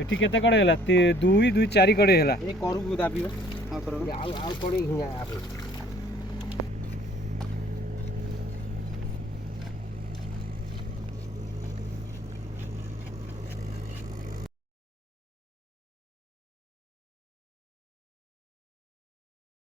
एठी केते कड़े हला 2 2 4 कड़े हला ए करू दाबी आ करू आ कड़े हिंगा आ